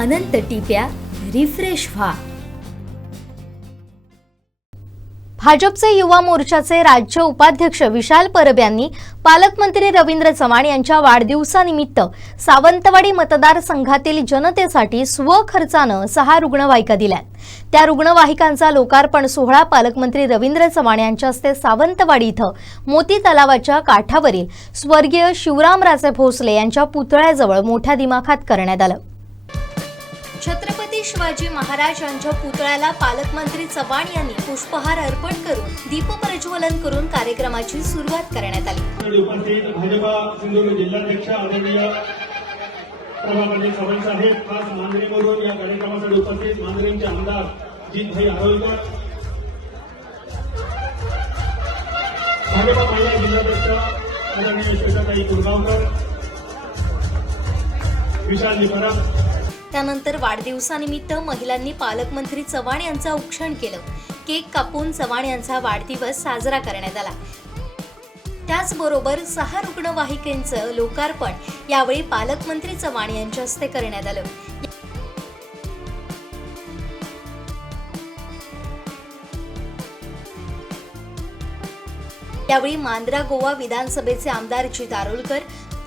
अनंत टिप्या refresh व्हा. भाजपचे युवा मोर्चाचे राज्य उपाध्यक्ष विशाल परब यांनी पालकमंत्री रवींद्र चव्हाण यांच्या वाढदिवसानिमित्त सावंतवाडी मतदारसंघातील जनतेसाठी स्वखर्चानं सहा रुग्णवाहिका दिल्यात. त्या रुग्णवाहिकांचा लोकार्पण सोहळा पालकमंत्री रवींद्र चव्हाण यांच्या हस्ते सावंतवाडी इथं मोती तलावाच्या काठावरील स्वर्गीय शिवरामराजे भोसले यांच्या पुतळ्याजवळ मोठ्या दिमाखात करण्यात आलं. छत्रपती शिवाजी महाराज यांच्या पुतळ्याला पालकमंत्री चव्हाण यांनी पुष्पहार अर्पण करून दीपप्रज्वलन करून कार्यक्रमाची सुरुवात करण्यात आली. उपस्थित भाजपा सिंधुदुर्ग जिल्हाध्यक्ष आदरणीय प्रभाकरजी चव्हाण साहेब खास मांजरेमधून या कार्यक्रमासाठी उपस्थित मांजरेंचे आमदार जितभाई आरोलकर भाजपा महिला जिल्हाध्यक्ष आदरणीय श्वेताताई कुरगावकर विशालजी परब त्यानंतर वाढदिवसानिमित्त महिलांनी पालकमंत्री चव्हाण यांचं औक्षण केलं. केक कापून चव्हाण यांचा वाढदिवस साजरा करण्यात आला. त्याचबरोबर सहा रुग्णवाहिकेचं लोकार्पण यावेळी पालकमंत्री चव्हाण यांच्या हस्ते करण्यात आलं. यावेळी मांद्रा गोवा विधानसभेचे आमदार जित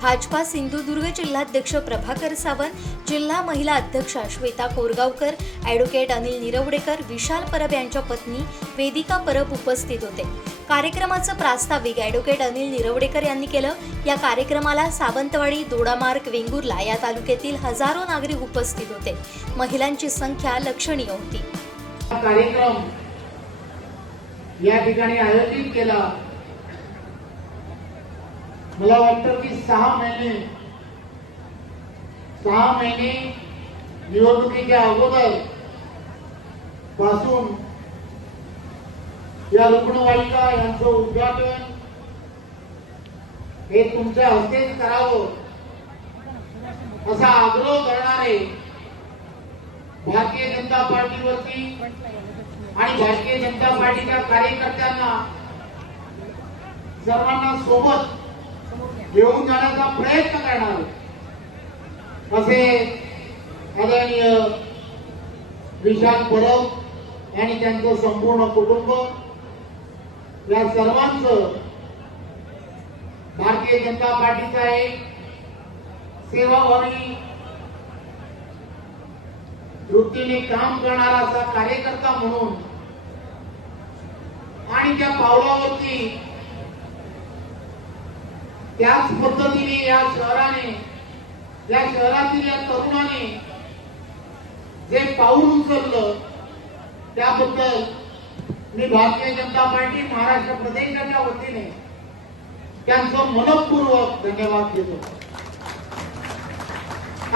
भाजपा सिंधुदुर्ग जिल्हाध्यक्ष प्रभाकर सावंत जिल्हा महिला अध्यक्षा श्वेता कोरगावकर ॲडव्होकेट अनिल निरवडेकर विशाल परब यांच्या पत्नी वेदिका परब उपस्थित होते. कार्यक्रमाचं प्रास्ताविक ॲडव्होकेट अनिल निरवडेकर यांनी केलं. या कार्यक्रमाला सावंतवाडी दोडामार्ग वेंगुर्ला या तालुक्यातील हजारो नागरिक उपस्थित होते. महिलांची संख्या लक्षणीय होती. कार्यक्रम या ठिकाणी आयोजित केला. मला वाटतं की सहा महिने सहा महिने निवडणुकीच्या अगोदरपासून या रुग्णवाहिका यांचं उद्घाटन हे तुमच्या हस्तेच करावं असा आग्रह करणारे भारतीय जनता पार्टीवरती आणि भारतीय जनता पार्टीच्या कार्यकर्त्यांना सर्वांना सोबत घेऊन जाण्याचा प्रयत्न करणार असे आदरणीय विशाल परब आणि त्यांचं संपूर्ण कुटुंब या सर्वांचं भारतीय जनता पार्टीचं आहे. सेवाभावी वृत्तीने काम करणारा असा कार्यकर्ता म्हणून आणि त्या पावलावरती त्याच पद्धतीने या शहराने या शहरातील या तरुणाने जे पाऊल उचललं त्याबद्दल मी भारतीय जनता पार्टी महाराष्ट्र प्रदेशाच्या वतीने त्यांचं मनपूर्वक धन्यवाद देतो.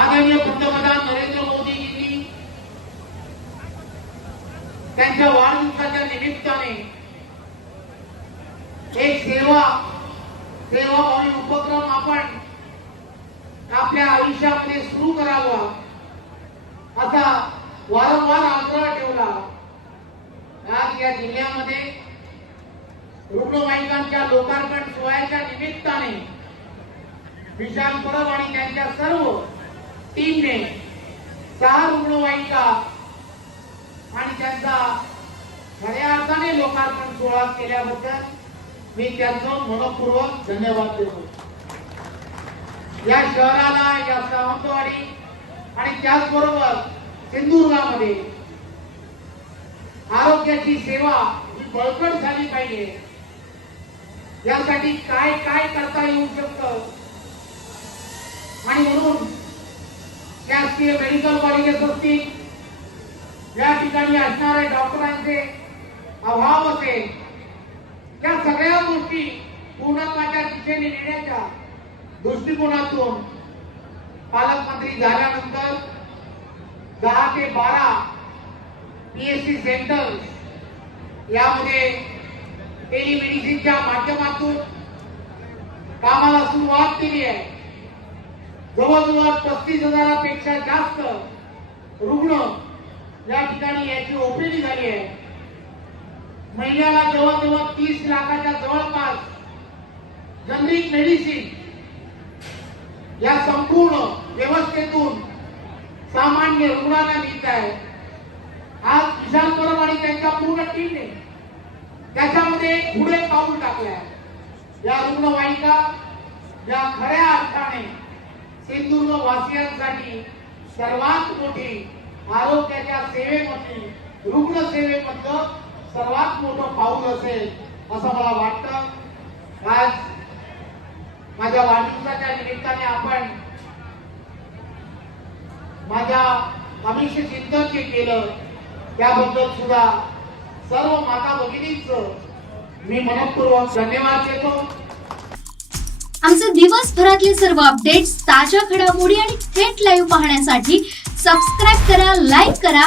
आदरणीय पंतप्रधान नरेंद्र मोदीजींनी त्यांच्या वाढदिवसाच्या निमित्ताने एक सेवा सेवाभावी उपक्रम आपण आपल्या आयुष्यामध्ये सुरू करावा. असा वारंवार आग्रह ठेवला. आज या जिल्ह्यामध्ये रुग्णवाहिकांच्या लोकार्पण सोहळ्याच्या निमित्ताने विशाल परब आणि त्यांच्या सर्व टीमने सहा रुग्णवाहिका आणि त्यांचा खऱ्या अर्थाने लोकार्पण सोहळा केल्याबद्दल मी त्यांचं मनपूर्वक धन्यवाद देतो. या शहराला या सावंतवाडी आणि त्याचबरोबर सिंधुदुर्गामध्ये आरोग्याची सेवा ही बळकट झाली पाहिजे. यासाठी काय काय करता येऊ शकत? आणि म्हणून शासकीय मेडिकल कॉलेजेस असतील या ठिकाणी असणाऱ्या डॉक्टरांचे अभाव असेल या सगळ्या गोष्टी पूर्णत्वाच्या दिशेने नेण्याच्या दृष्टिकोनातून पालकमंत्री झाल्यानंतर दहा ते बारा पीएससी सेंटर्स यामध्ये टेलिमेडिसिनच्या माध्यमातून कामाला सुरुवात केली आहे. जवळजवळ पस्तीस हजारापेक्षा जास्त रुग्ण या ठिकाणी याची ओपीडी झाली आहे. महिन्याला जवळजवळ तीस लाखाच्या जवळपास जनरिक मेडिसिन या संपूर्ण व्यवस्थेतून सामान्य रुग्णांना मिळत आहे. आज विशाल परब आणि त्यांच्या पूर्ण टीमने त्याच्यामध्ये पुढे पाऊल टाकलंय. या रुग्णवाहिका या खऱ्या अर्थाने सिंधुदुर्ग वासियांसाठी सर्वात मोठी आरोग्याच्या सेवेमधली रुग्ण सेवेमधलं सर्वात मोठं पाऊल असेल असं मला वाटतं. आज माझ्या वाढदिवसाच्या निमित्ताने आपण माझ्या आमिष चिंतन जे केलं. त्याबद्दल सुद्धा सर्व माता भगिनींचं मी मनपूर्वक धन्यवाद देतो. आमचे दिवसभरातले सर्व अपडेट्स ताज्या घडामोडी आणि थेट लाईव्ह पाहण्यासाठी सबस्क्राईब करा लाईक करा